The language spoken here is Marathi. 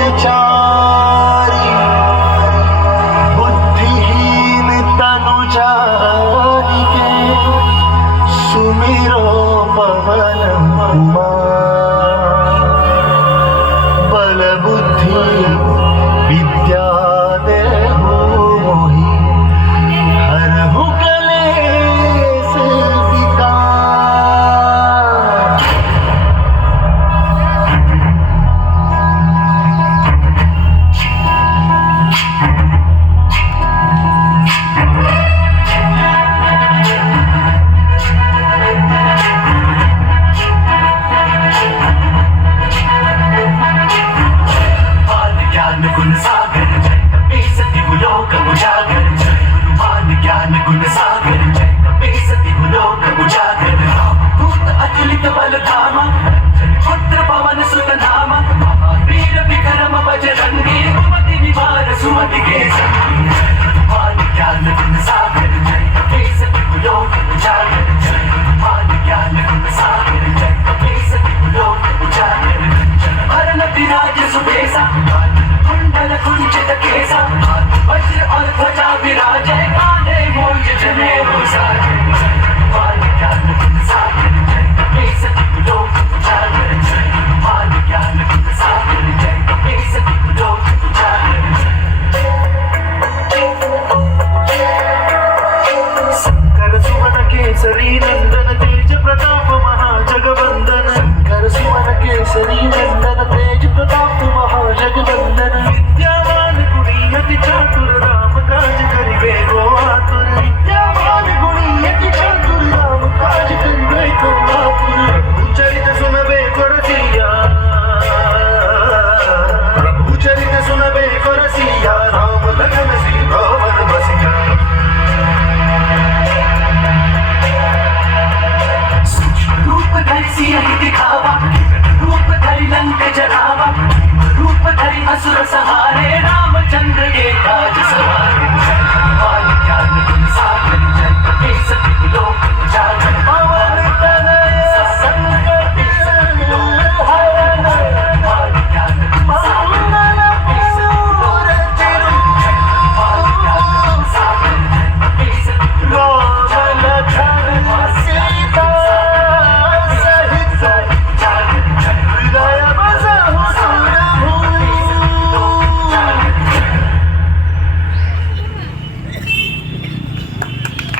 विचारी बुद्धिहीन तनु जानिके सुमिरो पवन कुमार बल बुद्धि विद्या देहु मोहि हरहु कलेश विकार। गुण सागर जय कपी सती लोक उजागर जय हनुमान ज्ञान गुण सागर जय कपी सती लोक उजागर भूत अतुलित बल धामा जय पुत्र पवन सुत नामा महावीर विक्रम बजरंगी कुमति निवार सुमति के संगी हनुमान ज्ञान गुण सागर जय कपी सती लोक उजागर जय हनुमान ज्ञान गुण सागर जय कपी सती लोक उजागर हरण विराज सुबेसा कुंडल कुंचित केसा वज्र और ध्वजा विराजे कांधे मूंज जनेऊ साजे हनुमान ज्ञान गुण सागर जय कपी सती लोक उजागर जय हनुमान ज्ञान गुण सागर जय कपी सती लोक उजागर शंकर सुमन केसरी नंदन तेज प्रताप महाजगवंदन शंकर सुमन केसरी नंदन तेज प्रताप महाजगवंदन विद्यावान गुणी अति चातुर राम काज करिबे को आतुर विद्यावान गुणी अति चातुर राम काज करिबे को आतुर प्रभु चरित सुनबे को रसिया प्रभु चरित सुनबे को रसिया राम लखन सीता वन बसिया। रूप धरि सियहि दिखावा रूप धरि लंक जरावा रूप धरि असुर